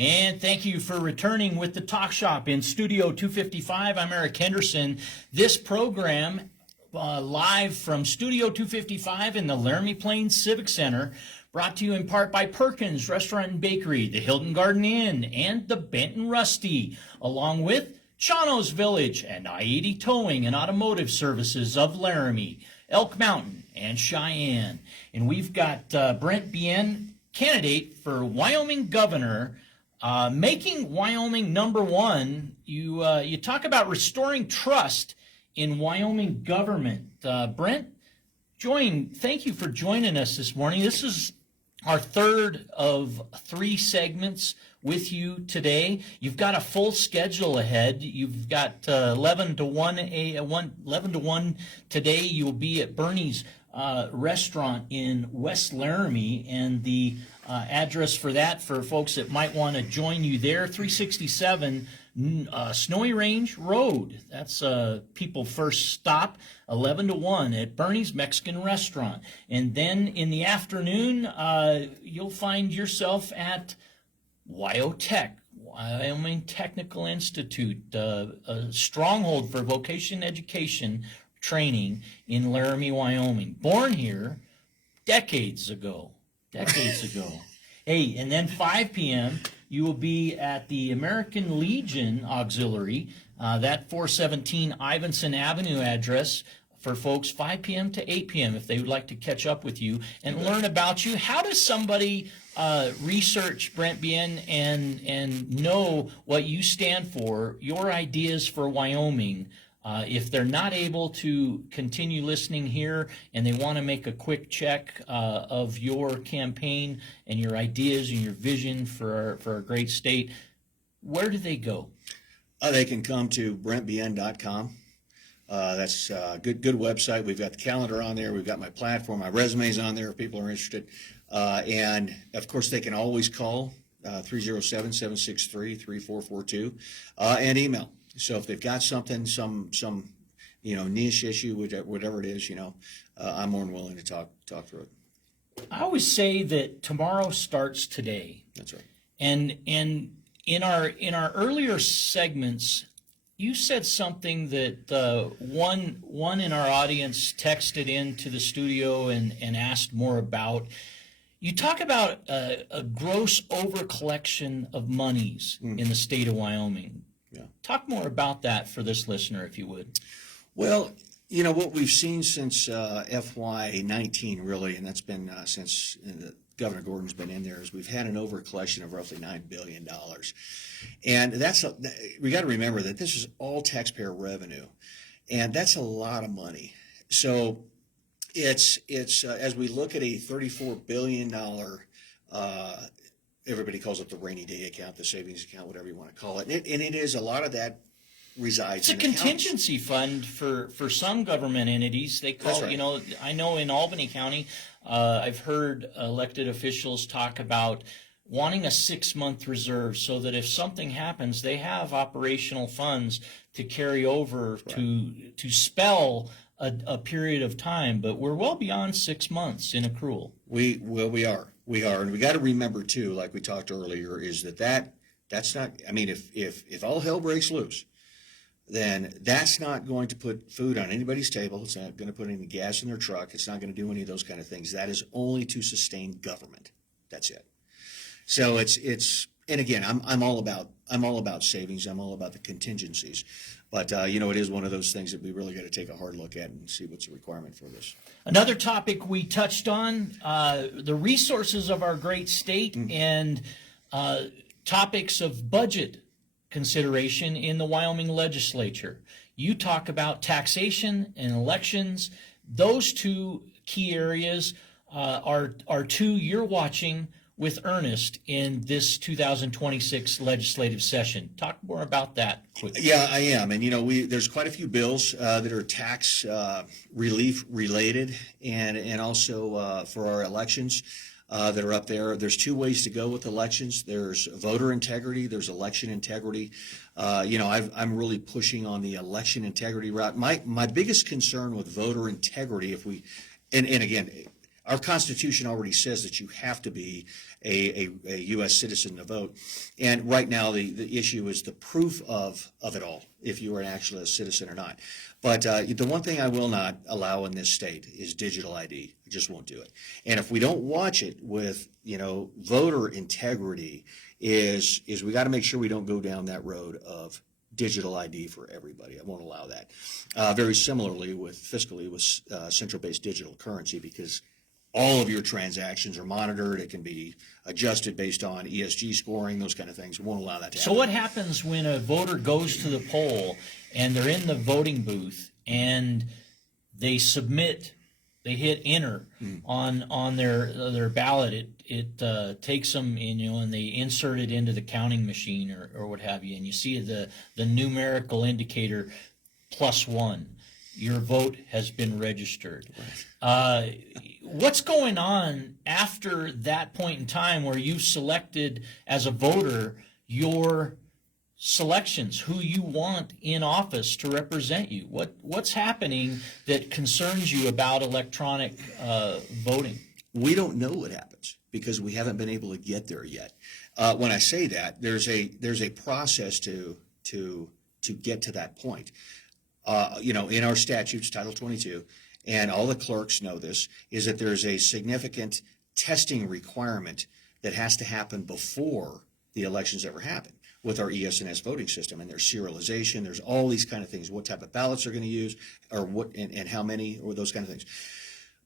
And thank you for returning with the Talk Shop in Studio 255. I'm Eric Henderson. This program, live from Studio 255 in the Laramie Plains Civic Center, brought to you in part by Perkins Restaurant and Bakery, the Hilton Garden Inn, and the Benton Rusty, along with Chano's Village and I-80 Towing and Automotive Services of Laramie, Elk Mountain, and Cheyenne. And we've got Brent Bien, candidate for Wyoming governor, making Wyoming #1. You talk about restoring trust in Wyoming government. Brent, thank you for joining us this morning. This is our third of 3 segments with you today. You've got a full schedule ahead. You've got 11 to 1 today. You'll be at Bernie's restaurant in West Laramie, and the address for that, for folks that might want to join you there, 367 Snowy Range Road. That's people first stop, 11 to 1 at Bernie's Mexican Restaurant. And then in the afternoon, you'll find yourself at WyoTech, Wyoming Technical Institute, a stronghold for vocation education training in Laramie, Wyoming. Born here decades ago. Hey, and then 5 p.m., you will be at the American Legion Auxiliary, that 417 Ivanson Avenue address, for folks 5 p.m. to 8 p.m. if they would like to catch up with you and learn about you. How does somebody research Brent Bien and know what you stand for, your ideas for Wyoming, if they're not able to continue listening here and they want to make a quick check of your campaign and your ideas and your vision for our great state, where do they go? They can come to brentbien.com. That's a good website. We've got the calendar on there. We've got my platform. My resume's on there if people are interested. And, of course, they can always call 307-763-3442 and email. So if they've got something, some niche issue, whatever it is, I'm more than willing to talk through it. I always say that tomorrow starts today. That's right. And in our earlier segments, you said something that one in our audience texted into the studio and asked more about. You talk about a gross overcollection of monies in the state of Wyoming. Yeah. Talk more about that for this listener, if you would. Well, what we've seen since FY19, really, and that's been since Governor Gordon's been in there, is we've had an overcollection of roughly $9 billion. And we got to remember that this is all taxpayer revenue, and that's a lot of money. So it's as we look at a $34 billion everybody calls it the rainy day account, the savings account, whatever you want to call it. And it is, a lot of that resides in the contingency fund for some government entities. They call it, I know in Albany County, I've heard elected officials talk about wanting a 6-month reserve so that if something happens, they have operational funds to carry over to spell a period of time. But we're well beyond 6 months in accrual. We are. And we got to remember, too, like we talked earlier, is that's not, if all hell breaks loose, then that's not going to put food on anybody's table. It's not going to put any gas in their truck. It's not going to do any of those kind of things. That is only to sustain government. That's it. So and again, I'm all about savings. I'm all about the contingencies. But, it is one of those things that we really got to take a hard look at and see what's the requirement for this. Another topic we touched on, the resources of our great state and topics of budget consideration in the Wyoming legislature. You talk about taxation and elections. Those two key areas are two you're watching with earnest in this 2026 legislative session. Talk more about that quickly. Yeah, I am. And, there's quite a few bills that are tax relief related and also for our elections. that are up there. There's two ways to go with elections. There's voter integrity. There's election integrity. I'm really pushing on the election integrity route. My biggest concern with voter integrity, and again, our Constitution already says that you have to be a U.S. citizen to vote. And right now, the issue is the proof of it all, if you are actually a citizen or not. But the one thing I will not allow in this state is digital ID. I just won't do it. And if we don't watch it with, voter integrity, is we got to make sure we don't go down that road of digital ID for everybody. I won't allow that. Very similarly fiscally with central-based digital currency, because all of your transactions are monitored. It can be adjusted based on ESG scoring, those kind of things. We won't allow that to happen. So what happens when a voter goes to the poll and they're in the voting booth and they hit enter on their ballot? It takes them, and they insert it into the counting machine or what have you, and you see the numerical indicator +1. Your vote has been registered. What's going on after that point in time where you've selected as a voter your selections, who you want in office to represent you? What's happening that concerns you about electronic voting? We don't know what happens because we haven't been able to get there yet. When I say that, there's a process to get to that point. In our statutes, Title 22, and all the clerks know this, is that there's a significant testing requirement that has to happen before the elections ever happen with our ES&S voting system. And there's serialization, there's all these kind of things, what type of ballots they're going to use, or what and how many, or those kind of things.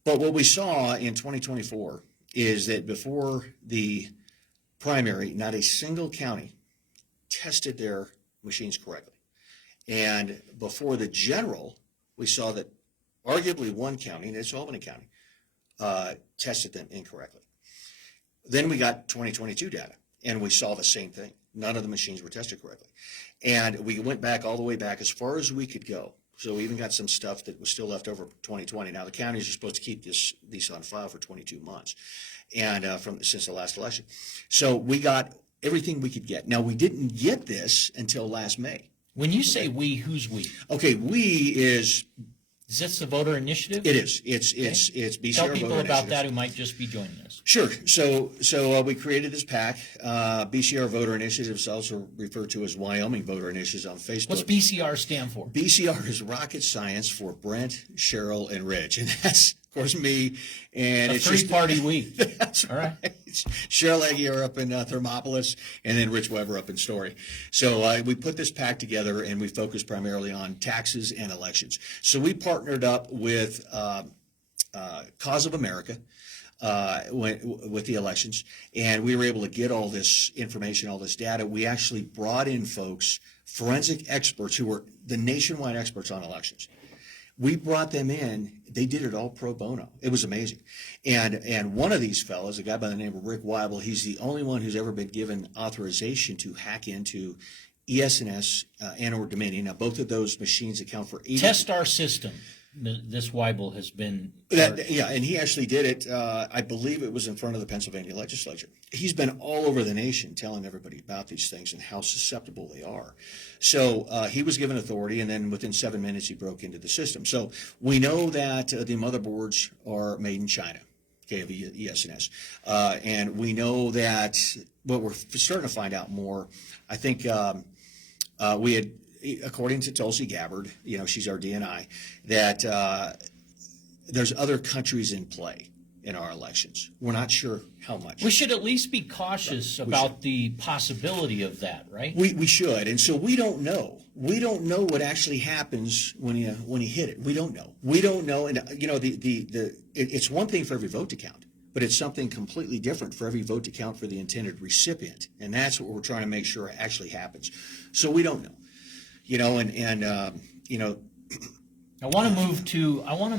But what we saw in 2024 is that before the primary, not a single county tested their machines correctly. And before the general, we saw that arguably one county, and it's Albany County, tested them incorrectly. Then we got 2022 data, and we saw the same thing. None of the machines were tested correctly. And we went back all the way back as far as we could go. So we even got some stuff that was still left over from 2020. Now, the counties are supposed to keep these on file for 22 months and since the last election. So we got everything we could get. Now, we didn't get this until last May. When you say we, who's we? Okay, we is this the voter initiative? It is. It's BCR Tell people voter about initiative. that who might just be joining us. Sure. So we created this PAC. BCR Voter Initiative is also referred to as Wyoming Voter Initiatives on Facebook. What's BCR stand for? BCR is rocket science for Brent, Cheryl, and Rich, and that's of course me. And it's three-party we. That's all right. Cheryl Aguirre up in Thermopolis, and then Rich Weber up in Story. So we put this PAC together, and we focus primarily on taxes and elections. So we partnered up with Cause of America with the elections, and we were able to get all this information, all this data. We actually brought in folks, forensic experts who were the nationwide experts on elections. We brought them in. They did it all pro bono. It was amazing. And one of these fellows, a guy by the name of Rick Weibel, he's the only one who's ever been given authorization to hack into ES&S and or Dominion. Now, both of those machines account for 80%. Test our system. This Weibel has been. Yeah, and he actually did it. I believe it was in front of the Pennsylvania legislature. He's been all over the nation telling everybody about these things and how susceptible they are. So he was given authority, and then within 7 minutes he broke into the system. So we know that the motherboards are made in China, okay, of ES&S. And we know that, but we're starting to find out more. I think we had, according to Tulsi Gabbard, she's our DNI, that there's other countries in play in our elections. We're not sure how much. We should at least be cautious about the possibility of that, right? We should, and so we don't know. We don't know what actually happens when you hit it. We don't know. We don't know, and it's one thing for every vote to count, but it's something completely different for every vote to count for the intended recipient, and that's what we're trying to make sure actually happens. So we don't know. I want to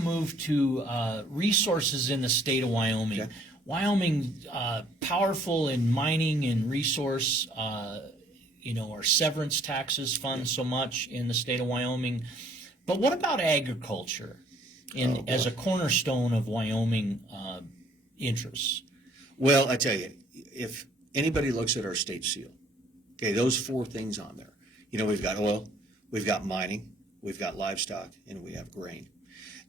move to resources in the state of Wyoming. Okay. Wyoming, powerful in mining and resource. Our severance taxes fund so much in the state of Wyoming. But what about agriculture as a cornerstone of Wyoming interests? Well, I tell you, if anybody looks at our state seal, okay, those four things on there, we've got oil, we've got mining, we've got livestock, and we have grain.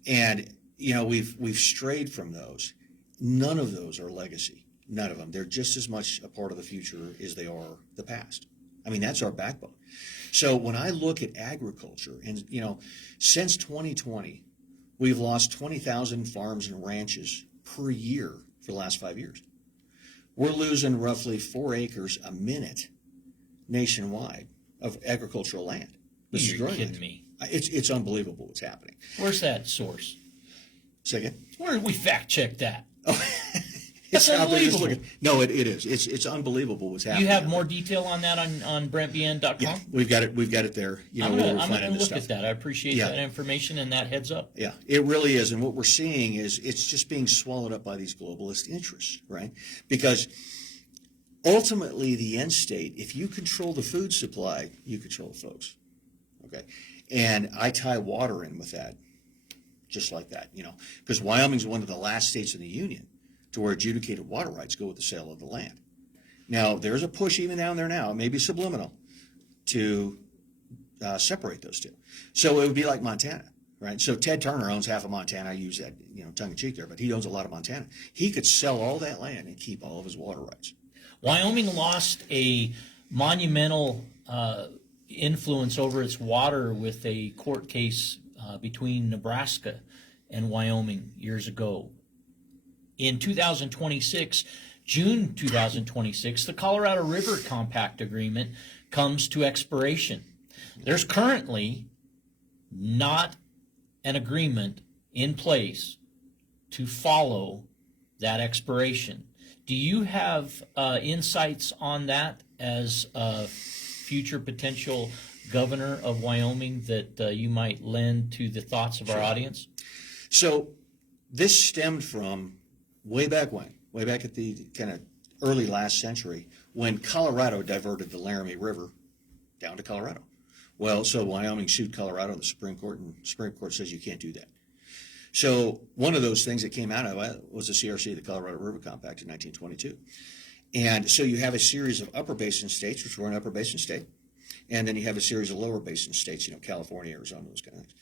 And, we've strayed from those. None of those are legacy. None of them. They're just as much a part of the future as they are the past. I mean, that's our backbone. So when I look at agriculture, and, since 2020, we've lost 20,000 farms and ranches per year for the last 5 years. We're losing roughly 4 acres a minute nationwide of agricultural land. You're kidding me. It's unbelievable what's happening. Where's that source? Second? Where did we fact check that? Oh, That's unbelievable. No, it is. It's unbelievable what's happening. You have more detail on that on BrentBN.com? Yeah, we've got it there. I'm going to look at that. I appreciate that information and that heads up. Yeah, it really is. And what we're seeing is it's just being swallowed up by these globalist interests, right? Because ultimately the end state, if you control the food supply, you control the folks, okay? And I tie water in with that, just like that, because Wyoming's one of the last states in the union to where adjudicated water rights go with the sale of the land. Now, there's a push even down there now, maybe subliminal, to separate those two. So it would be like Montana, right? So Ted Turner owns half of Montana. I use that, tongue-in-cheek there, but he owns a lot of Montana. He could sell all that land and keep all of his water rights. Wyoming lost a monumental influence over its water with a court case between Nebraska and Wyoming years ago. In 2026, June 2026, the Colorado River Compact Agreement comes to expiration. There's currently not an agreement in place to follow that expiration. Do you have insights on that as a future potential governor of Wyoming that you might lend to the thoughts of our audience? So this stemmed from way back at the kind of early last century, when Colorado diverted the Laramie River down to Colorado. Well, so Wyoming sued Colorado in the Supreme Court, and the Supreme Court says you can't do that. So one of those things that came out of it was the CRC, the Colorado River Compact in 1922. And so you have a series of upper basin states, which were an upper basin state, and then you have a series of lower basin states, California, Arizona, those kind of things.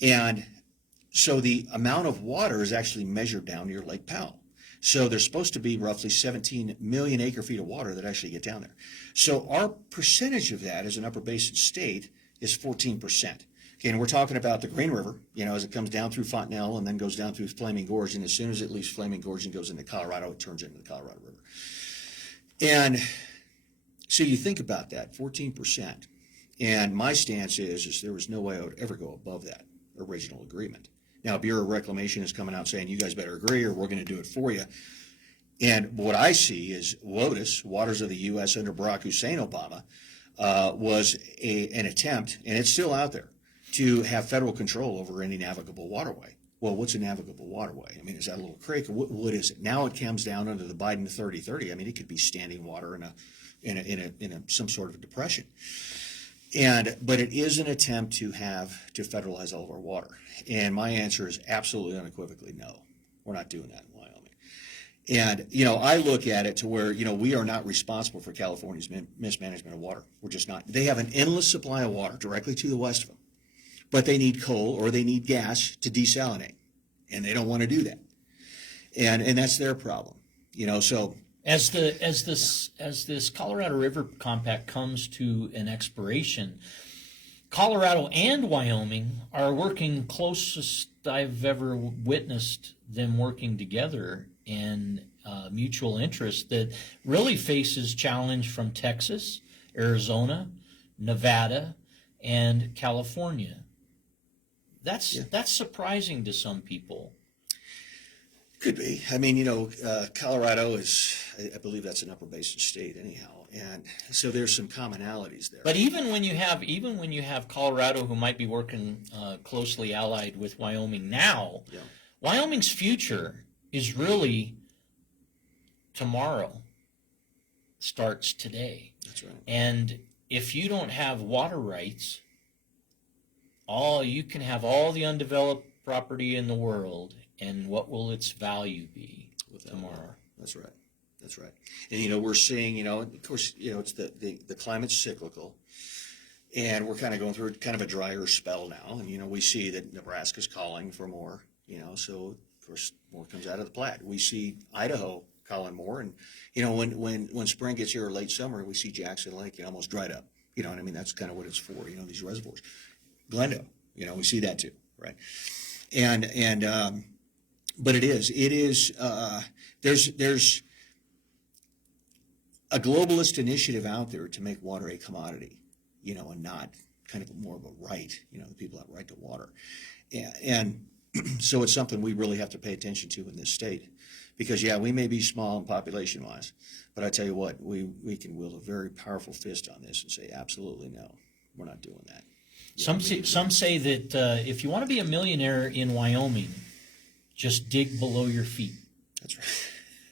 And so the amount of water is actually measured down near Lake Powell. So there's supposed to be roughly 17 million acre feet of water that actually get down there. So our percentage of that as an upper basin state is 14%. Okay, and we're talking about the Green River, as it comes down through Fontenelle and then goes down through Flaming Gorge, and as soon as it leaves Flaming Gorge and goes into Colorado, it turns into the Colorado River. And so you think about that, 14%. And my stance is there was no way I would ever go above that original agreement. Now, Bureau of Reclamation is coming out saying, you guys better agree or we're going to do it for you. And what I see is WOTUS, Waters of the U.S. under Barack Hussein Obama, was an attempt, and it's still out there, to have federal control over any navigable waterway. Well, what's a navigable waterway? I mean, is that a little creek? Or what is it? Now it comes down under the Biden 30-30. I mean, it could be standing water in some sort of depression. But it is an attempt to federalize all of our water. And my answer is absolutely unequivocally no. We're not doing that in Wyoming. And, I look at it to where, we are not responsible for California's mismanagement of water. We're just not. They have an endless supply of water directly to the west of them. But they need coal or they need gas to desalinate. And they don't want to do that. And that's their problem. So As this Colorado River Compact comes to an expiration, Colorado and Wyoming are working closest I've ever witnessed them working together in mutual interest that really faces challenge from Texas, Arizona, Nevada, and California. That's surprising to some people. Could be. I mean, Colorado is, I believe that's an upper basin state anyhow. And so there's some commonalities there. But even when you have Colorado, who might be working closely allied with Wyoming now, Wyoming's future is really tomorrow. Starts today. That's right. And if you don't have water rights, you can have all the undeveloped property in the world, and what will its value be tomorrow? That's right. That's right. And, we're seeing, of course, it's the climate's cyclical. And we're kind of going through kind of a drier spell now. And, we see that Nebraska's calling for more, so, of course, more comes out of the Platte. We see Idaho calling more. And, when spring gets here or late summer, we see Jackson Lake, almost dried up. You know what I mean? That's kind of what it's for, these reservoirs. Glendale, we see that too, right? But it is, there's a globalist initiative out there to make water a commodity, and not kind of more of a right, the people have right to water. And so it's something we really have to pay attention to in this state. Because, we may be small in population-wise, but I tell you what, we can wield a very powerful fist on this and say, absolutely no, we're not doing that. Some say that if you want to be a millionaire in Wyoming, just dig below your feet. That's right.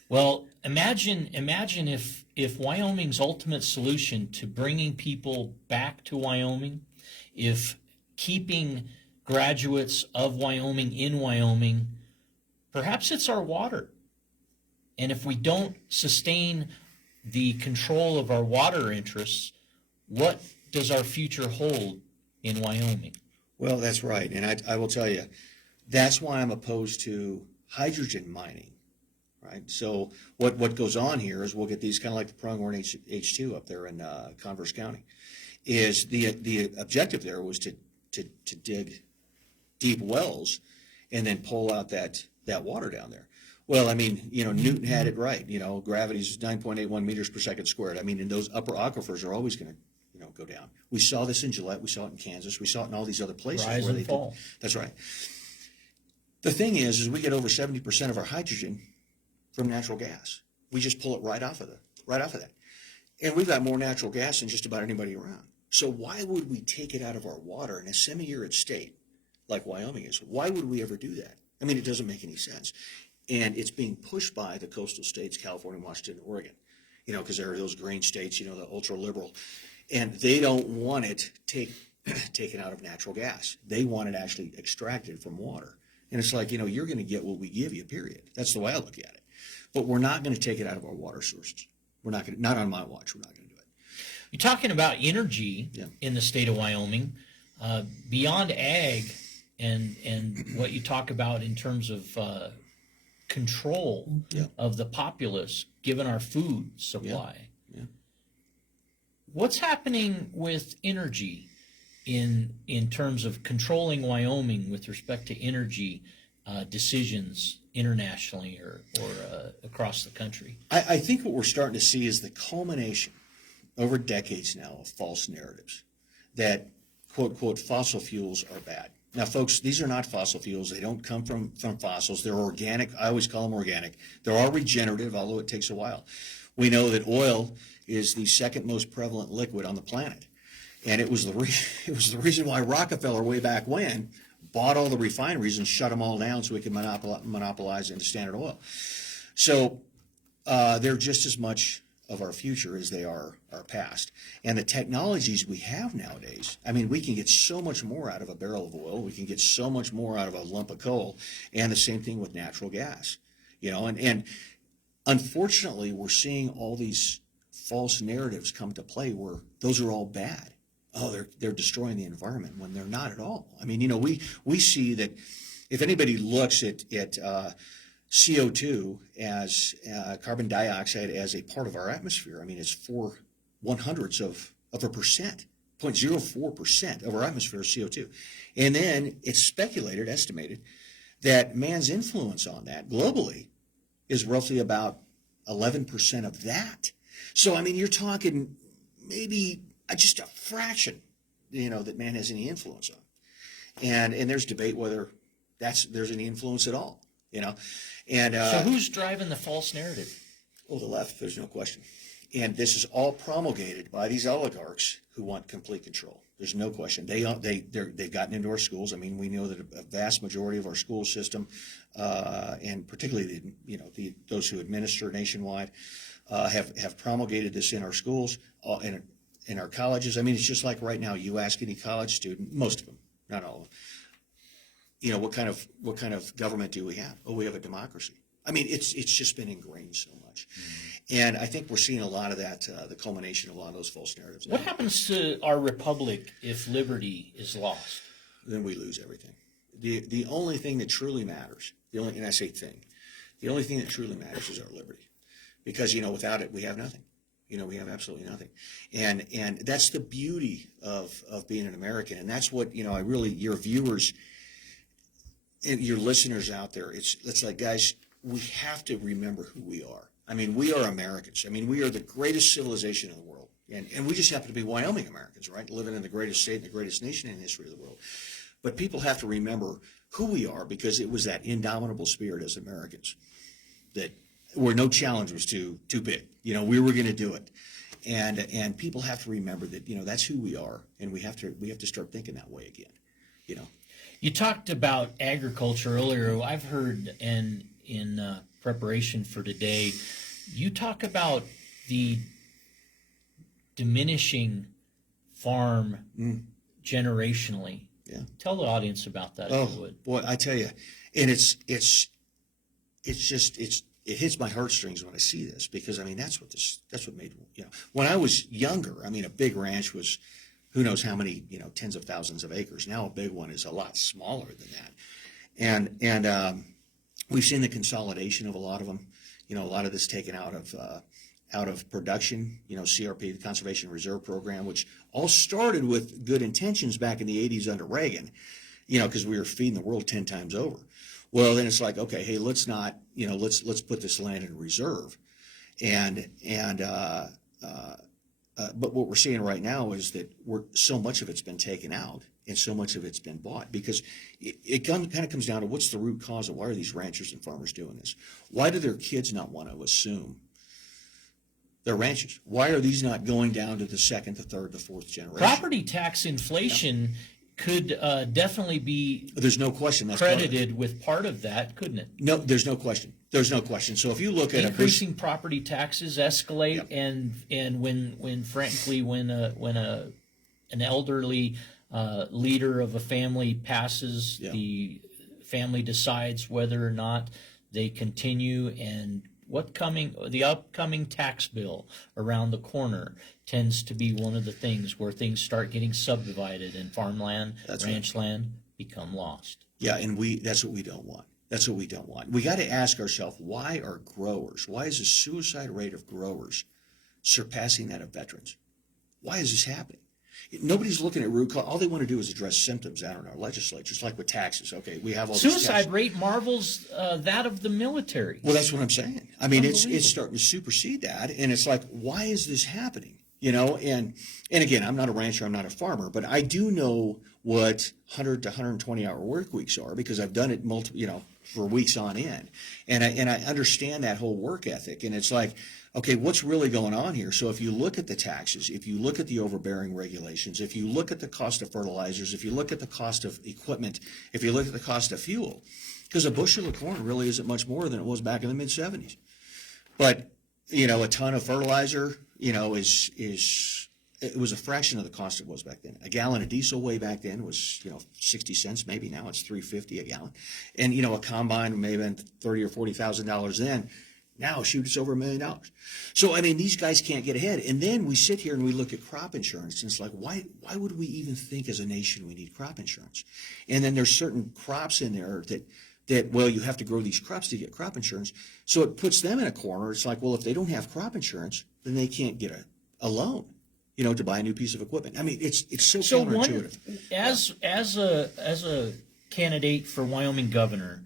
Well, imagine if Wyoming's ultimate solution to bringing people back to Wyoming, if keeping graduates of Wyoming in Wyoming, perhaps it's our water. And if we don't sustain the control of our water interests, what does our future hold in Wyoming? Well, that's right. And I will tell you, that's why I'm opposed to hydrogen mining, right? So what goes on here is we'll get these kind of like the pronghorn H2 up there in Converse County. Is the objective there was to dig deep wells and then pull out that water down there. Well, I mean, Newton had it right. Gravity's 9.81 meters per second squared. I mean, and those upper aquifers are always going to, go down. We saw this in Gillette. We saw it in Kansas. We saw it in all these other places. Rise and fall. That's right. The thing is we get over 70% of our hydrogen from natural gas. We just pull it right off of that. And we've got more natural gas than just about anybody around. So why would we take it out of our water in a semi-arid state like Wyoming is? Why would we ever do that? I mean, it doesn't make any sense. And it's being pushed by the coastal states, California, Washington, Oregon, because there are those green states, the ultra-liberal. And they don't want it taken out of natural gas. They want it actually extracted from water. And it's like, you're going to get what we give you, period. That's the way I look at it. But we're not going to take it out of our water sources. We're not going to, not on my watch, we're not going to do it. You're talking about energy in the state of Wyoming. Beyond ag and what you talk about in terms of control of the populace, given our food supply. What's happening with energy in terms of controlling Wyoming with respect to energy decisions internationally or across the country? I think what we're starting to see is the culmination over decades now of false narratives that, quote, quote, fossil fuels are bad. Now, folks, these are not fossil fuels. They don't come from fossils. They're organic. I always call them organic. They're all regenerative, although it takes a while. We know that oil is the second most prevalent liquid on the planet. And it was the reason why Rockefeller, way back when, bought all the refineries and shut them all down so he could monopolize into Standard Oil. So they're just as much of our future as they are our past. And the technologies we have nowadays, I mean, we can get so much more out of a barrel of oil. We can get so much more out of a lump of coal. And the same thing with natural gas. And unfortunately, we're seeing all these false narratives come to play where those are all bad. Oh, they're destroying the environment when they're not at all. I mean, we see that if anybody looks at CO2 as carbon dioxide as a part of our atmosphere, I mean, it's 0.04% of a percent, 0.04% of our atmosphere is CO2. And then it's estimated, that man's influence on that globally is roughly about 11% of that. So, I mean, you're talking maybe just a fraction, that man has any influence on. And there's debate whether there's any influence at all, And so who's driving the false narrative? Well, the left, there's no question. And this is all promulgated by these oligarchs who want complete control. There's no question. They've gotten into our schools. I mean, we know that a vast majority of our school system, and particularly those who administer nationwide, have promulgated this in our schools, in our colleges. I mean, it's just like right now. You ask any college student, most of them, not all of them, what kind of government do we have? Oh, we have a democracy. I mean, it's just been ingrained so much. And I think we're seeing a lot of that, the culmination of a lot of those false narratives. What happens to our republic if liberty is lost? Then we lose everything. The only thing that truly matters, and I say thing, the only thing that truly matters is our liberty. Because, without it, we have nothing. We have absolutely nothing. And that's the beauty of being an American. And that's what, your viewers and your listeners out there, it's like, guys, we have to remember who we are. I mean, we are Americans. I mean, we are the greatest civilization in the world. And we just happen to be Wyoming Americans, right? Living in the greatest state and the greatest nation in the history of the world. But people have to remember who we are, because it was that indomitable spirit as Americans that where no challenge was too big. We were going to do it. And people have to remember that, that's who we are. And we have to start thinking that way again, You talked about agriculture earlier. I've heard in preparation for today, you talk about the diminishing farm generationally. Yeah. Tell the audience about that, if you would. Boy, I tell you, and it hits my heartstrings when I see this, because I mean that's what made when I was younger. I mean, a big ranch was who knows how many tens of thousands of acres. Now a big one is a lot smaller than that, and we've seen the consolidation of a lot of them. A lot of this taken out of production. CRP, the Conservation Reserve Program, which all started with good intentions back in the 80s under Reagan, because we were feeding the world 10 times over. Well, then it's like, okay, hey, let's not, let's put this land in reserve, but what we're seeing right now is that so much of it's been taken out and so much of it's been bought, because it kind of comes down to what's the root cause of why are these ranchers and farmers doing this? Why do their kids not want to assume their ranches? Why are these not going down to the second, the third, the fourth generation? Property tax inflation could definitely be there's no question that's credited with part of that, couldn't it? No, there's no question. There's no question. So if you look at increasing property taxes escalate, and when frankly when an elderly leader of a family passes, the family decides whether or not they continue, and the upcoming tax bill around the corner tends to be one of the things where things start getting subdivided and farmland, ranch land become lost. Yeah, and that's what we don't want. That's what we don't want. We got to ask ourselves, why is the suicide rate of growers surpassing that of veterans? Why is this happening? Nobody's looking at root cause. All they want to do is address symptoms out in our legislatures, like with taxes. Okay, we have all suicide rate marvels that of the military. Well, that's what I'm saying. I mean, it's starting to supersede that, and it's like, why is this happening? And again, I'm not a rancher, I'm not a farmer, but I do know what 100 to 120 hour work weeks are, because I've done it for weeks on end, and I understand that whole work ethic. And it's like, okay, what's really going on here? So if you look at the taxes, if you look at the overbearing regulations, if you look at the cost of fertilizers, if you look at the cost of equipment, if you look at the cost of fuel, because a bushel of corn really isn't much more than it was back in the mid-'70s. But, a ton of fertilizer, it was a fraction of the cost it was back then. A gallon of diesel way back then was, 60 cents maybe. Now it's $3.50 a gallon. And, a combine may have been $30,000 or $40,000 then. Now, shoot, it's over $1 million. So, I mean, these guys can't get ahead. And then we sit here and we look at crop insurance, and it's like, why would we even think as a nation we need crop insurance? And then there's certain crops in there that well, you have to grow these crops to get crop insurance. So it puts them in a corner. It's like, well, if they don't have crop insurance, then they can't get a loan, to buy a new piece of equipment. I mean, it's so counterintuitive. As a candidate for Wyoming governor,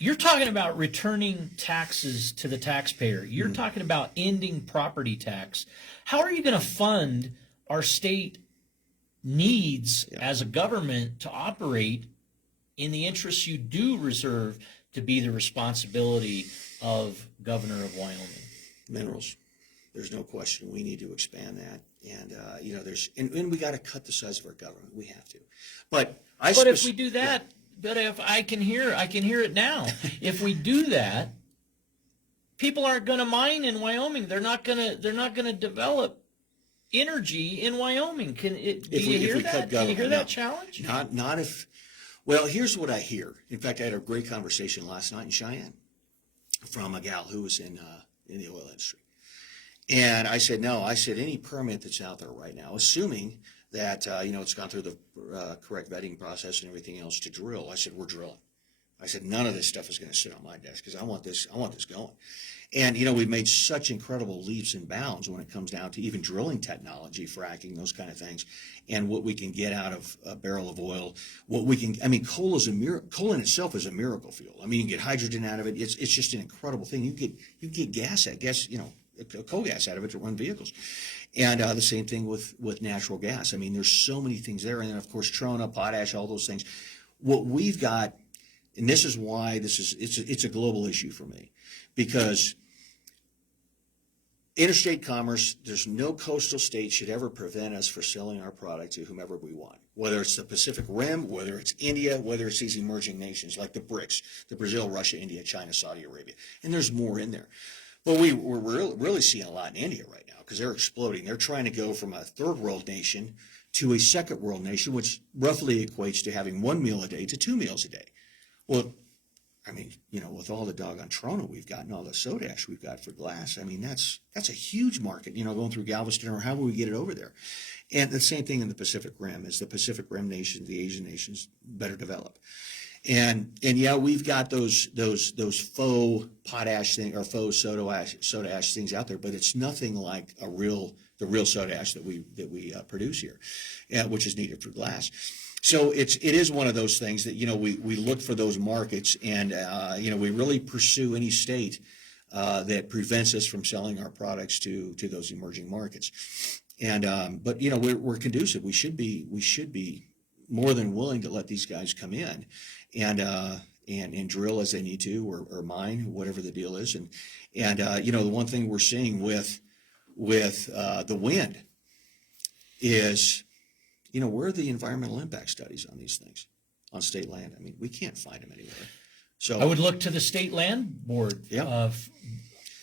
you're talking about returning taxes to the taxpayer. You're talking about ending property tax. How are you going to fund our state needs as a government to operate in the interests you do reserve to be the responsibility of governor of Wyoming? Minerals. There's no question. We need to expand that. And, and we got to cut the size of our government. We have to. But if we do that, but if I can hear it now. If we do that, people aren't going to mine in Wyoming. They're not going to develop energy in Wyoming. Do you hear that challenge? Not if. Well, here's what I hear. In fact, I had a great conversation last night in Cheyenne, from a gal who was in the oil industry. And I said, no, I said, any permit that's out there right now, assuming that, it's gone through the correct vetting process and everything else to drill, I said, we're drilling. I said, none of this stuff is going to sit on my desk because I want this going. And, we've made such incredible leaps and bounds when it comes down to even drilling technology, fracking, those kind of things, and what we can get out of a barrel of oil. Coal in itself is a miracle fuel. You can get hydrogen out of it. It's just an incredible thing. You can get coal gas out of it to run vehicles. And the same thing with natural gas. There's so many things there. And then, of course, trona, potash, all those things. What we've got, and this is why it's a global issue for me, because interstate commerce, there's no coastal state should ever prevent us from selling our product to whomever we want, whether it's the Pacific Rim, whether it's India, whether it's these emerging nations like the BRICS, the Brazil, Russia, India, China, Saudi Arabia. And there's more in there. But we're really seeing a lot in India right now because they're exploding. They're trying to go from a third world nation to a second world nation, which roughly equates to having 1 meal a day to 2 meals a day. Well, with all the doggone trona we've got and all the soda ash we've got for glass, that's a huge market, going through Galveston, or how will we get it over there? And the same thing in the Pacific Rim. As the Pacific Rim nations, the Asian nations better develop. And yeah, we've got those faux potash thing or faux soda ash things out there, but it's nothing like the real soda ash that we produce here, which is needed for glass. So it is one of those things that we look for those markets, and we really pursue any state that prevents us from selling our products to those emerging markets. And but we're conducive. We should be more than willing to let these guys come in and drill as they need to, or mine, whatever the deal is. And the one thing we're seeing with the wind is, where are the environmental impact studies on these things on state land? We can't find them anywhere. So I would look to the state land board,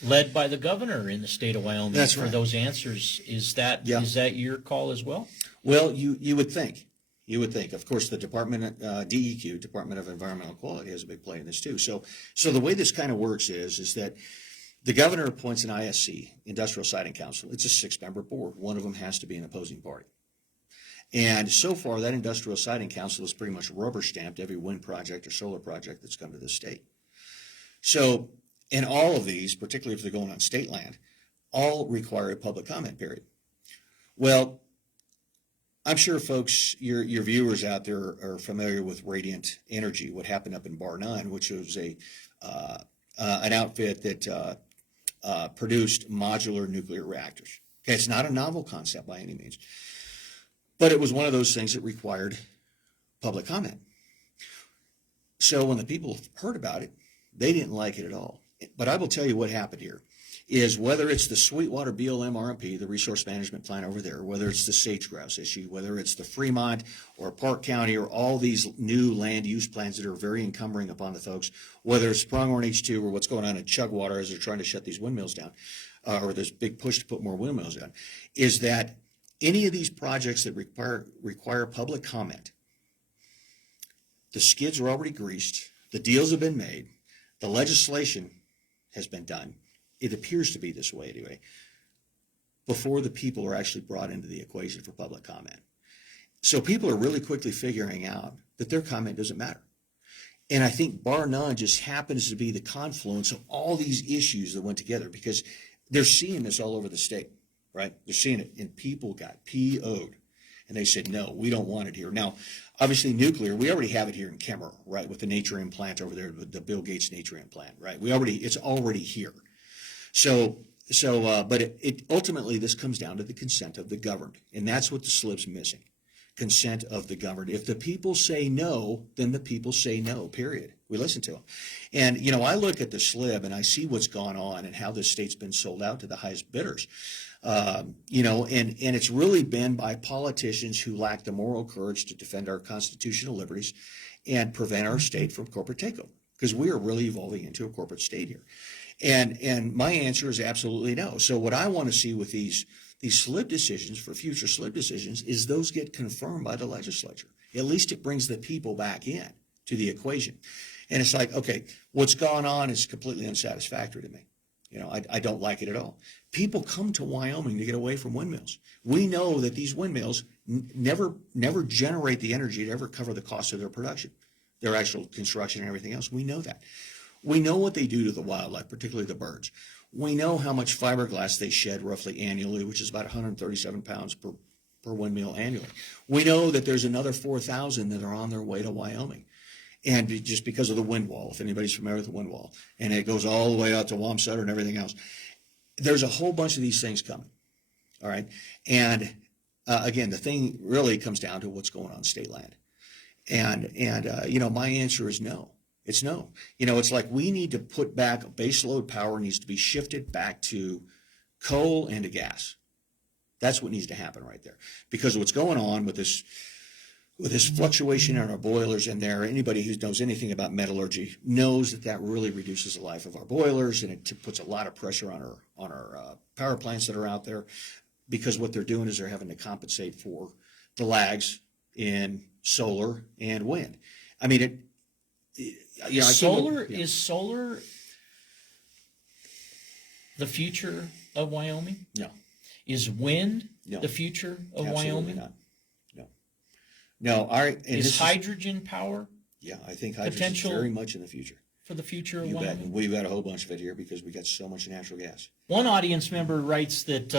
led by the governor in the state of Wyoming. That's for right. those answers. Is that your call as well? Well, you would think. You would think. Of course, the DEQ, Department of Environmental Quality, has a big play in this too. So the way this kind of works is that the governor appoints an ISC, Industrial Siting Council. It's a 6-member board. One of them has to be an opposing party. And so far, that Industrial Siting Council has pretty much rubber stamped every wind project or solar project that's come to the state. So, and all of these, particularly if they're going on state land, all require a public comment period. Well, I'm sure folks, your viewers out there are familiar with Radiant Energy, what happened up in Bar 9, which was an outfit that produced modular nuclear reactors. Okay, it's not a novel concept by any means, but it was one of those things that required public comment. So when the people heard about it, they didn't like it at all. But I will tell you what happened here is, whether it's the Sweetwater BLM RMP, the resource management plan over there, whether it's the sage grouse issue, whether it's the Fremont or Park County, or all these new land use plans that are very encumbering upon the folks, whether it's Pronghorn H2 or what's going on in Chugwater as they're trying to shut these windmills down, or this big push to put more windmills down, is that any of these projects that require public comment, the skids are already greased, the deals have been made, the legislation has been done. It appears to be this way anyway, before the people are actually brought into the equation for public comment. So people are really quickly figuring out that their comment doesn't matter. And I think bar none just happens to be the confluence of all these issues that went together, because they're seeing this all over the state, right? They're seeing it, and people got PO'd. And they said, no, we don't want it here. Now, obviously, nuclear, we already have it here in Kemmerer, right, with the Natrium plant over there, the Bill Gates Natrium plant, right? It's already here. But it ultimately, this comes down to the consent of the governed, and that's what the slip's missing. Consent of the governed. If the people say no, then the people say no, period. We listen to them. And, I look at the slip and I see what's gone on and how this state's been sold out to the highest bidders. And it's really been by politicians who lack the moral courage to defend our constitutional liberties and prevent our state from corporate takeover, because we are really evolving into a corporate state here. And my answer is absolutely no. So what I want to see with these slip decisions, for future slip decisions, is those get confirmed by the legislature. At least it brings the people back in to the equation. And it's like, okay, what's gone on is completely unsatisfactory to me. I don't like it at all. People come to Wyoming to get away from windmills. We know that these windmills never generate the energy to ever cover the cost of their production, their actual construction and everything else. We know that. We know what they do to the wildlife, particularly the birds. We know how much fiberglass they shed roughly annually, which is about 137 pounds per windmill annually. We know that there's another 4,000 that are on their way to Wyoming. And just because of the wind wall, if anybody's familiar with the wind wall, and it goes all the way out to Wamsutter and everything else, there's a whole bunch of these things coming. All right. And again, the thing really comes down to what's going on state land. And my answer is no. It's no. It's like we need to put back baseload power needs to be shifted back to coal and to gas. That's what needs to happen right there. Because of what's going on with this fluctuation in our boilers in there, anybody who knows anything about metallurgy knows that really reduces the life of our boilers, and it puts a lot of pressure on our power plants that are out there, because what they're doing is they're having to compensate for the lags in solar and wind. I mean, Is solar the future of Wyoming? No. Is wind No. the future of Absolutely Wyoming? not. No. Is hydrogen power Yeah, I think hydrogen is potential very much in the future. for the future of You bet. Wyoming? And we've got a whole bunch of it here because we got so much natural gas. One audience member writes that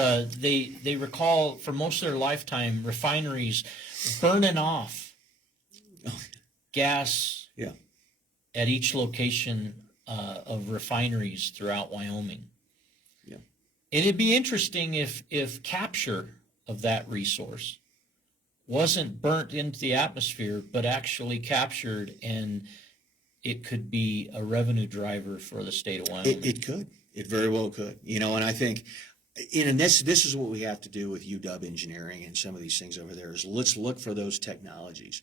they recall for most of their lifetime refineries burning off gas Yeah. at each location of refineries throughout Wyoming. Yeah. It'd be interesting if capture of that resource wasn't burnt into the atmosphere, but actually captured, and it could be a revenue driver for the state of Wyoming. It could. It very well could. And I think, this is what we have to do with UW engineering and some of these things over there, is let's look for those technologies,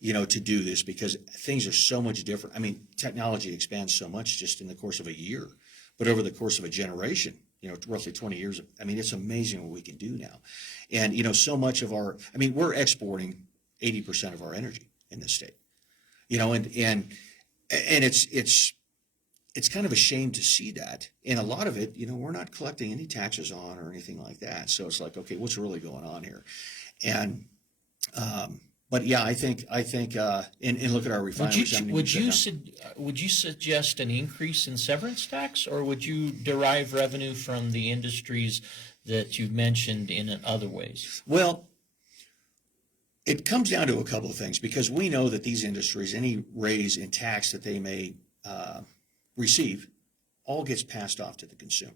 to do this, because things are so much different. I mean, technology expands so much just in the course of a year, but over the course of a generation, roughly 20 years. I mean, it's amazing what we can do now. And, so much of we're exporting 80% of our energy in this state, and it's kind of a shame to see that. And a lot of it, we're not collecting any taxes on or anything like that. So it's like, okay, what's really going on here? And, but yeah, I think, and look at our refineries. Would you suggest an increase in severance tax, or would you derive revenue from the industries that you've mentioned in other ways? Well, it comes down to a couple of things, because we know that these industries, any raise in tax that they may receive, all gets passed off to the consumer.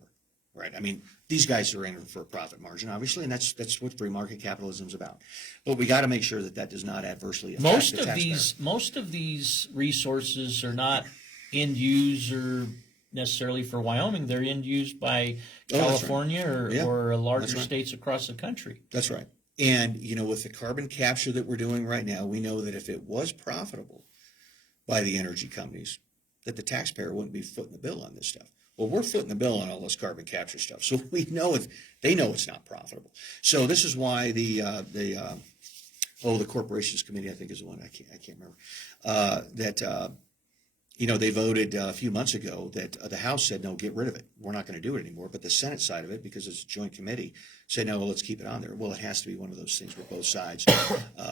Right. I mean, these guys are in for a profit margin, obviously, and that's what free market capitalism is about. But we got to make sure that does not adversely affect the taxpayer. Most of these resources are not end user necessarily for Wyoming. They're end used by California or larger states across the country. That's right. And with the carbon capture that we're doing right now, we know that if it was profitable by the energy companies, that the taxpayer wouldn't be footing the bill on this stuff. Well, we're footing the bill on all this carbon capture stuff, so we know they know it's not profitable. So this is why the Corporations Committee, I think is the one, I can't remember, they voted a few months ago that the House said, no, get rid of it. We're not going to do it anymore. But the Senate side of it, because it's a joint committee, said, no, let's keep it on there. Well, it has to be one of those things where both sides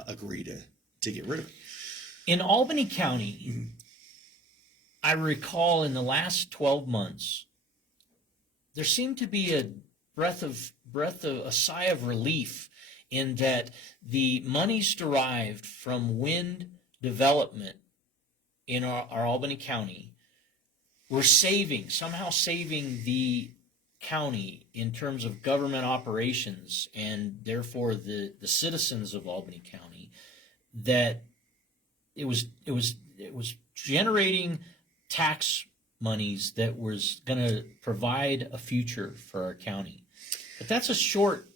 agree to get rid of it. In Albany County, I recall in the last 12 months, there seemed to be a a sigh of relief in that the monies derived from wind development in our Albany County were somehow saving the county in terms of government operations, and therefore the citizens of Albany County, that it was generating tax monies that was going to provide a future for our county. But that's a short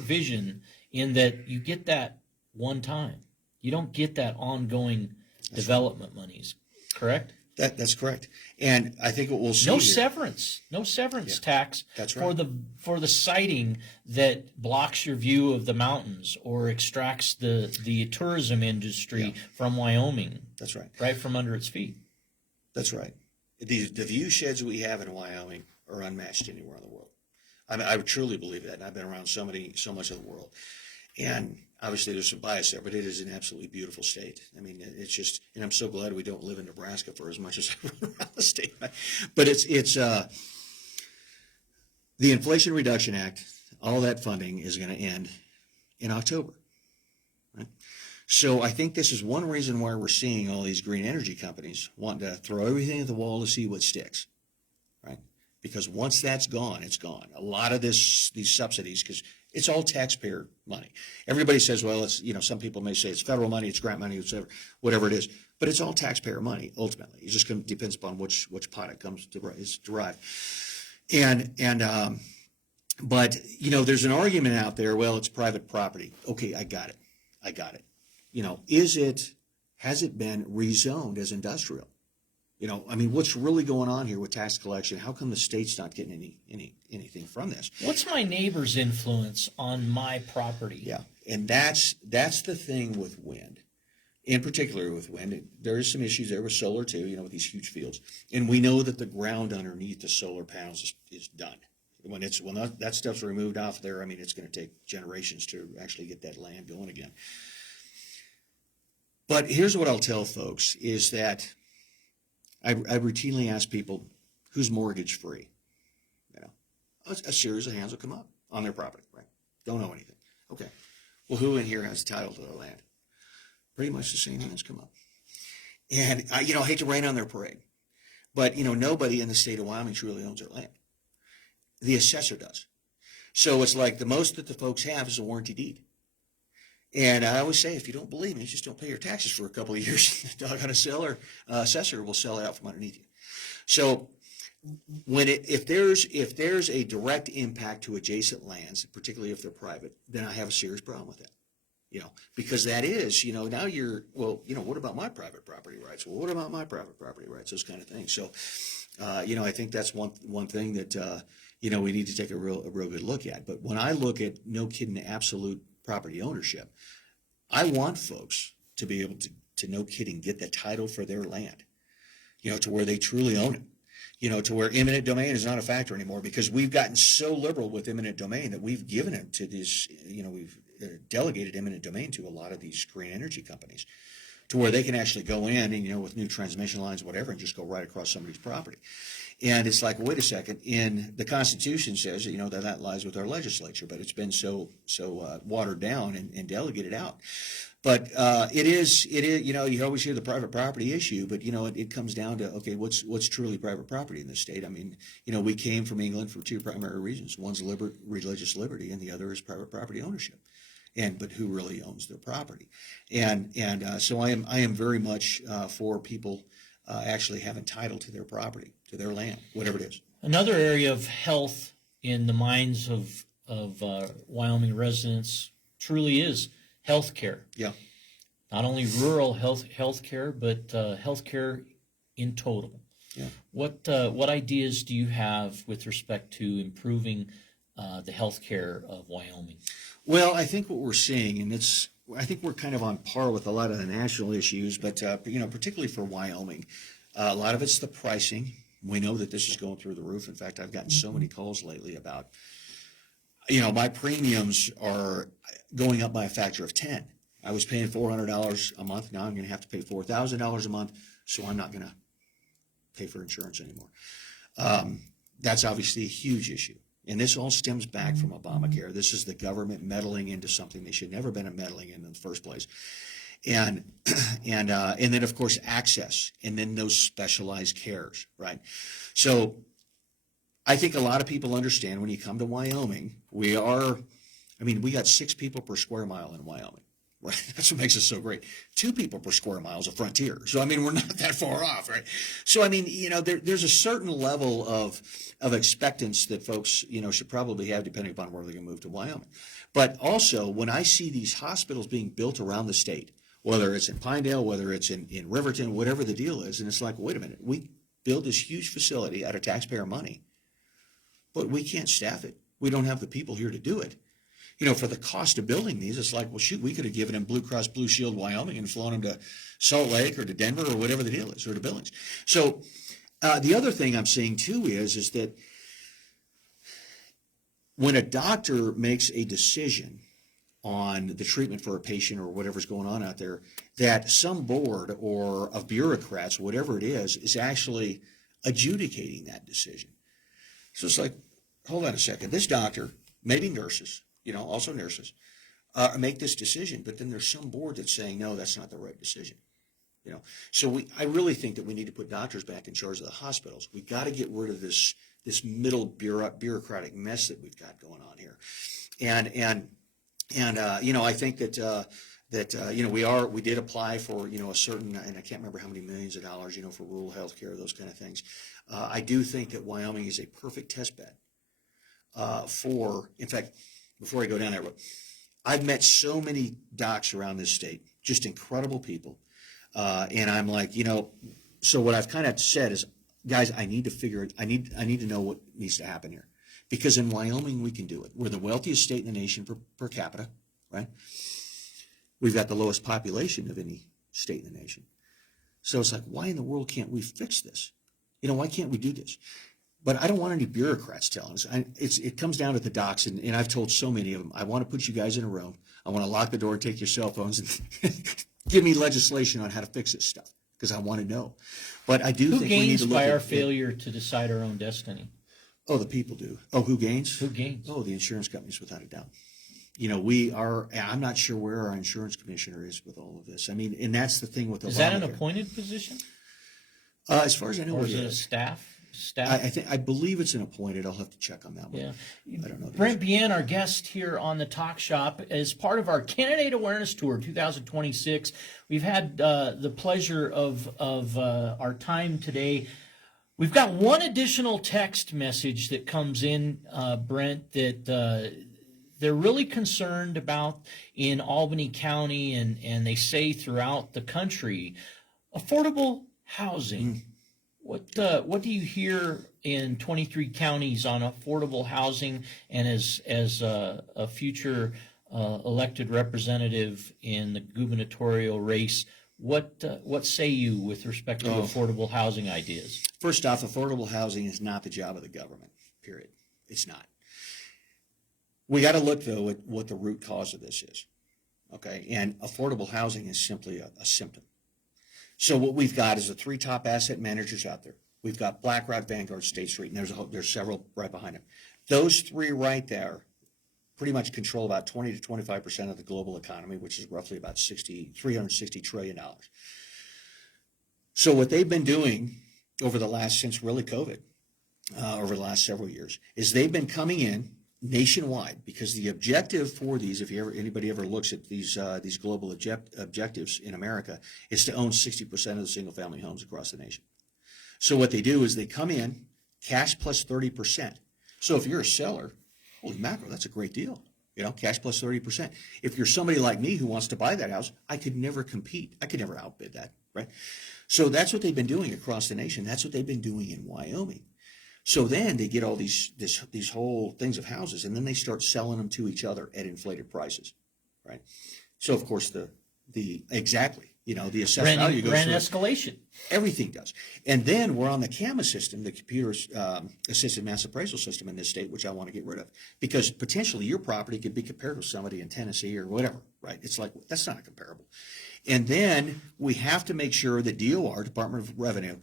vision, in that you get that one time. You don't get that ongoing development monies, correct? That's correct. And I think what we'll see No here, severance, no severance tax that's for right. the siting that blocks your view of the mountains or extracts the tourism industry from Wyoming That's right. right from under its feet. That's right. The view sheds we have in Wyoming are unmatched anywhere in the world. I mean, I truly believe that, and I've been around so much of the world. And obviously there's some bias there, but it is an absolutely beautiful state. I mean, it's just, and I'm so glad we don't live in Nebraska for as much as I run around the state. But it's the Inflation Reduction Act, all that funding is going to end in October. Right? So I think this is one reason why we're seeing all these green energy companies wanting to throw everything at the wall to see what sticks, right? Because once that's gone, it's gone. A lot of these subsidies, because it's all taxpayer money. Everybody says, well, it's, some people may say it's federal money, it's grant money, whatever it is, but it's all taxpayer money ultimately. It just depends upon which pot it is derived. But there's an argument out there. Well, it's private property. Okay, I got it. Has it been rezoned as industrial? I mean, what's really going on here with tax collection? How come the state's not getting anything from this? What's my neighbor's influence on my property? Yeah, and that's the thing with wind, in particular with wind. There is some issues there with solar too. With these huge fields, and we know that the ground underneath the solar panels is done. When that stuff's removed off there, I mean, it's going to take generations to actually get that land going again. But here's what I'll tell folks is that I routinely ask people, who's mortgage free? A series of hands will come up on their property, right? Don't know anything. Okay. Well, who in here has title to their land? Pretty much the same hands come up. And I hate to rain on their parade, but nobody in the state of Wyoming truly owns their land. The assessor does. So it's like the most that the folks have is a warranty deed. And I always say, if you don't believe me, just don't pay your taxes for a couple of years. The doggone assessor will sell it out from underneath you. So if there's a direct impact to adjacent lands, particularly if they're private, then I have a serious problem with that. Because that is, now what about my private property rights? Well, what about my private property rights? Those kind of things. So, I think that's one thing that, we need to take a real good look at. But when I look at, no kidding, absolute property ownership, I want folks to be able to no kidding, get the title for their land, to where they truly own it, to where eminent domain is not a factor anymore, because we've gotten so liberal with eminent domain that we've given it to these, we've delegated eminent domain to a lot of these green energy companies, to where they can actually go in and, with new transmission lines, whatever, and just go right across somebody's property. And it's like, wait a second, in the Constitution says, that lies with our legislature, but it's been so watered down and delegated out. But it is, you always hear the private property issue, but, it comes down to, okay, what's truly private property in this state? I mean, we came from England for two primary reasons. One's religious liberty, and the other is private property ownership. But who really owns their property? And so I am very much for people actually having title to their property, to their land, whatever it is. Another area of health in the minds of Wyoming residents truly is health care. Yeah. Not only rural health care, but health care in total. Yeah. What ideas do you have with respect to improving the health care of Wyoming? Well, I think what we're seeing, and I think we're kind of on par with a lot of the national issues, but particularly for Wyoming, a lot of it's the pricing. We know that this is going through the roof. In fact, I've gotten so many calls lately about, my premiums are going up by a factor of 10. I was paying $400 a month. Now I'm going to have to pay $4,000 a month, so I'm not going to pay for insurance anymore. That's obviously a huge issue. And this all stems back from Obamacare. This is the government meddling into something they should never have been meddling in the first place. And then, of course, access, and then those specialized cares, right? So I think a lot of people understand when you come to Wyoming, we got 6 people per square mile in Wyoming. Right? That's what makes us so great. 2 people per square mile is a frontier. So, we're not that far off, right? So, there's a certain level of expectance that folks, should probably have depending upon where they're going to move to Wyoming. But also, when I see these hospitals being built around the state, whether it's in Pinedale, whether it's in Riverton, whatever the deal is. And it's like, wait a minute, we build this huge facility out of taxpayer money, but we can't staff it. We don't have the people here to do it. For the cost of building these, it's like, well, shoot, we could have given them Blue Cross Blue Shield Wyoming and flown them to Salt Lake or to Denver or whatever the deal is, or to Billings. So the other thing I'm seeing too is that when a doctor makes a decision on the treatment for a patient or whatever's going on out there, that some board or of bureaucrats, whatever it is actually adjudicating that decision. So it's like, hold on a second, this doctor, maybe nurses, also nurses, make this decision, but then there's some board that's saying, no, that's not the right decision. So I really think that we need to put doctors back in charge of the hospitals. We got to get rid of this middle bureaucratic mess that we've got going on here. And I think that we did apply for, a certain, and I can't remember how many millions of dollars, for rural health care, those kind of things. I do think that Wyoming is a perfect test bed in fact, before I go down there, I've met so many docs around this state, just incredible people. And I'm like, so what I've kind of said is, guys, I need to know what needs to happen here. Because in Wyoming, we can do it. We're the wealthiest state in the nation per capita, right? We've got the lowest population of any state in the nation. So it's like, why in the world can't we fix this? Why can't we do this? But I don't want any bureaucrats telling us. It comes down to the docs, and I've told so many of them, I want to put you guys in a room. I want to lock the door and take your cell phones and give me legislation on how to fix this stuff, because I want to know. But I do think we need to look by at our failure to decide our own destiny? Oh, the people do. Oh, who gains? Who gains? Oh, the insurance companies, without a doubt. I'm not sure where our insurance commissioner is with all of this. I mean, and that's the thing with the. Is that an appointed position? As far as I know, or is it a staff? I believe it's an appointed. I'll have to check on that one. Yeah. I don't know. Brent Bien, our guest here on the Talk Shop, as part of our Candidate Awareness Tour 2026. We've had the pleasure of our time today. We've got one additional text message that comes in, Brent, that they're really concerned about in Albany County, and they say throughout the country, affordable housing. What do you hear in 23 counties on affordable housing, and as a future elected representative in the gubernatorial race, what say you with respect to affordable housing ideas? First off, affordable housing is not the job of the government, period. It's not. We got to look, though, at what the root cause of this is, okay? And affordable housing is simply a symptom. So what we've got is the three top asset managers out there. We've got BlackRock, Vanguard, State Street, and there's several right behind them. Those three right there pretty much control about 20 to 25% of the global economy, which is roughly about $360 trillion. So what they've been doing since really COVID, over the last several years, is they've been coming in nationwide, because the objective for these, if anybody ever looks at these global objectives in America, is to own 60% of the single family homes across the nation. So what they do is they come in cash plus 30%. So if you're a seller, holy mackerel, that's a great deal. Cash plus 30%. If you're somebody like me who wants to buy that house, I could never compete. I could never outbid that, right? So that's what they've been doing across the nation. That's what they've been doing in Wyoming. So then they get all these whole things of houses, and then they start selling them to each other at inflated prices, right? So of course the assessed value goes rent through. Escalation. Everything does. And then we're on the CAMA system, the computer assisted mass appraisal system in this state, which I want to get rid of, because potentially your property could be compared with somebody in Tennessee or whatever, right? It's like, that's not comparable. And then we have to make sure that DOR, Department of Revenue,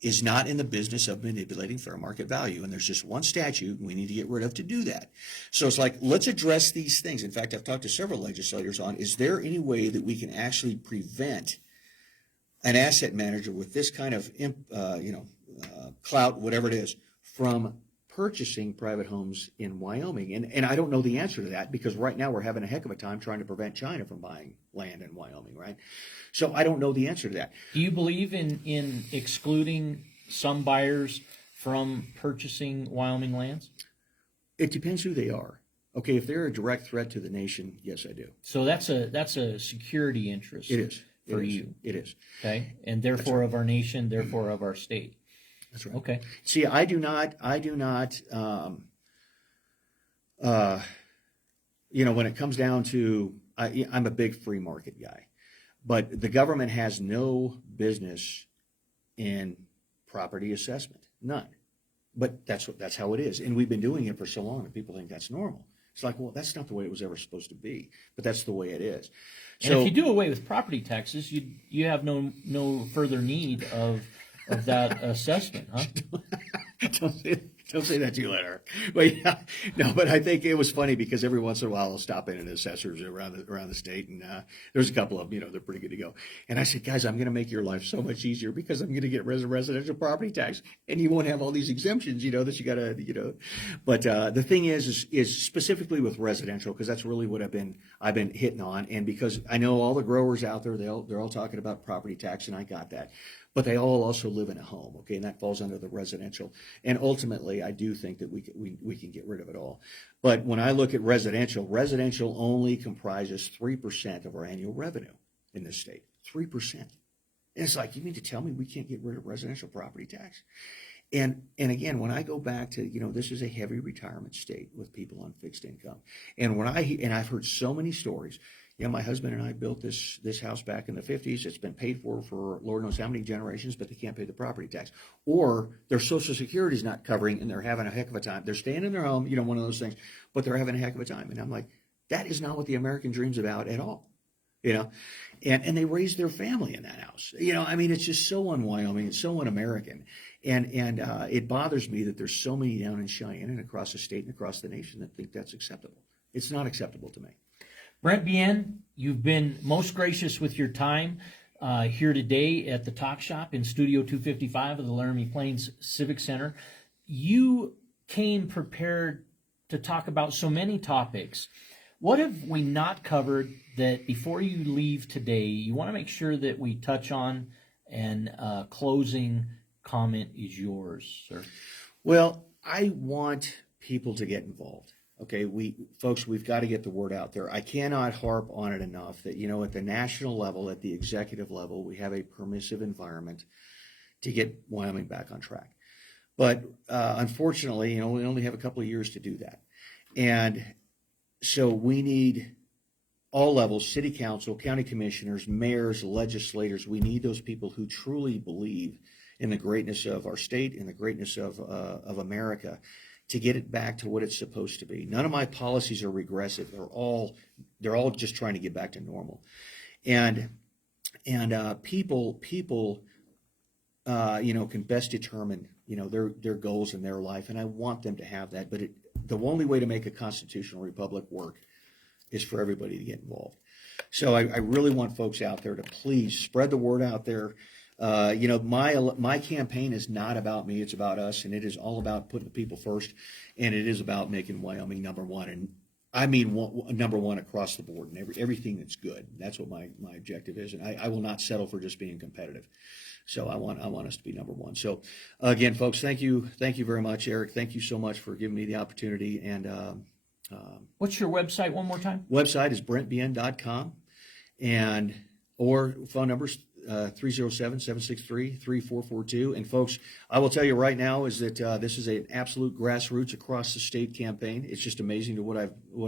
is not in the business of manipulating fair market value. And there's just one statute we need to get rid of to do that. So it's like, let's address these things. In fact, I've talked to several legislators on, is there any way that we can actually prevent an asset manager with this kind of, clout, whatever it is, from purchasing private homes in Wyoming? And I don't know the answer to that, because right now we're having a heck of a time trying to prevent China from buying land in Wyoming, right? So I don't know the answer to that. Do you believe in excluding some buyers from purchasing Wyoming lands? It depends who they are. Okay, if they're a direct threat to the nation, yes, I do. So that's a security interest. It is. For It is. you. It is. Okay, and therefore of our nation, therefore of our state. That's right. Okay. See, I do not, when it comes down to, I'm a big free market guy, but the government has no business in property assessment, none. But that's how it is, and we've been doing it for so long, and people think that's normal. It's like, well, that's not the way it was ever supposed to be, but that's the way it is. And if you do away with property taxes, you have no further need of that assessment, huh? Don't say that too later. But yeah, no, but I think it was funny because every once in a while I'll stop in at assessors around the state, and there's a couple of them, they're pretty good to go. And I said, guys, I'm going to make your life so much easier because I'm going to get residential property tax, and you won't have all these exemptions, that you got to. But the thing is specifically with residential, because that's really what I've been hitting on, and because I know all the growers out there, they're all talking about property tax, and I got that. But they all also live in a home, okay, and that falls under the residential. And ultimately, I do think that we can get rid of it all. But when I look at residential only comprises 3% of our annual revenue in this state. 3%. And it's like, you mean to tell me we can't get rid of residential property tax? And again, when I go back to, this is a heavy retirement state with people on fixed income. And I've heard so many stories. My husband and I built this house back in the 50s. It's been paid for Lord knows how many generations, but they can't pay the property tax. Or their Social Security is not covering, and they're having a heck of a time. They're staying in their home, one of those things, but they're having a heck of a time. And I'm like, that is not what the American dream's about at all. And they raised their family in that house. It's just so un-Wyoming. It's so un-American. And it bothers me that there's so many down in Cheyenne and across the state and across the nation that think that's acceptable. It's not acceptable to me. Brent Bien, you've been most gracious with your time here today at the Talk Shop in Studio 255 of the Laramie Plains Civic Center. You came prepared to talk about so many topics. What have we not covered that before you leave today, you want to make sure that we touch on, and closing comment is yours, sir? Well, I want people to get involved. Okay, we've got to get the word out there. I cannot harp on it enough that, at the national level, at the executive level, we have a permissive environment to get Wyoming back on track. But unfortunately, we only have a couple of years to do that. And so we need all levels, city council, county commissioners, mayors, legislators. We need those people who truly believe in the greatness of our state and the greatness of America, to get it back to what it's supposed to be. None of my policies are regressive. They're all just trying to get back to normal. And people can best determine, their goals in their life, and I want them to have that. But the only way to make a constitutional republic work is for everybody to get involved. So I really want folks out there to please spread the word out there. My campaign is not about me, it's about us, and it is all about putting the people first, and it is about making Wyoming number one, and I mean number one across the board, and everything that's good. That's what my objective is, and I will not settle for just being competitive. So I want us to be number one. So again, folks, thank you very much, Eric. Thank you so much for giving me the opportunity. And what's your website one more time? Website is brentbn.com, or phone numbers 307-763-3442. And folks, I will tell you right now is that this is an absolute grassroots across the state campaign. It's just amazing to what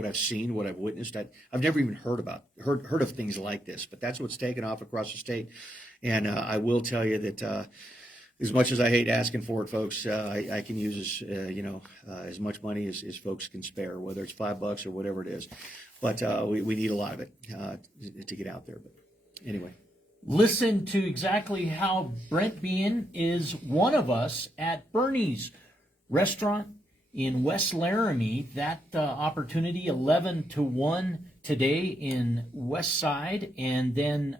I've seen, what I've witnessed. I've never even heard of things like this, but that's what's taken off across the state. And I will tell you that as much as I hate asking for it, folks, I can use as much money as folks can spare, whether it's $5 or whatever it is. But we need a lot of it to get out there. But anyway. Listen to exactly how Brent Bien is one of us at Bernie's restaurant in West Laramie. That opportunity 11 to 1 today in West Side, and then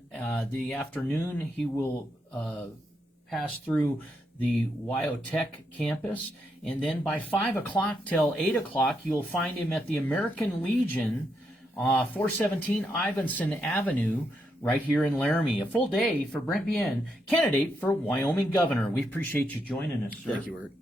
the afternoon he will pass through the Wyotech campus, and then by 5 o'clock till 8 o'clock you'll find him at the American Legion, 417 Ivanson Avenue, right here in Laramie. A full day for Brent Bien, candidate for Wyoming governor. We appreciate you joining us, sir. Thank you, Eric.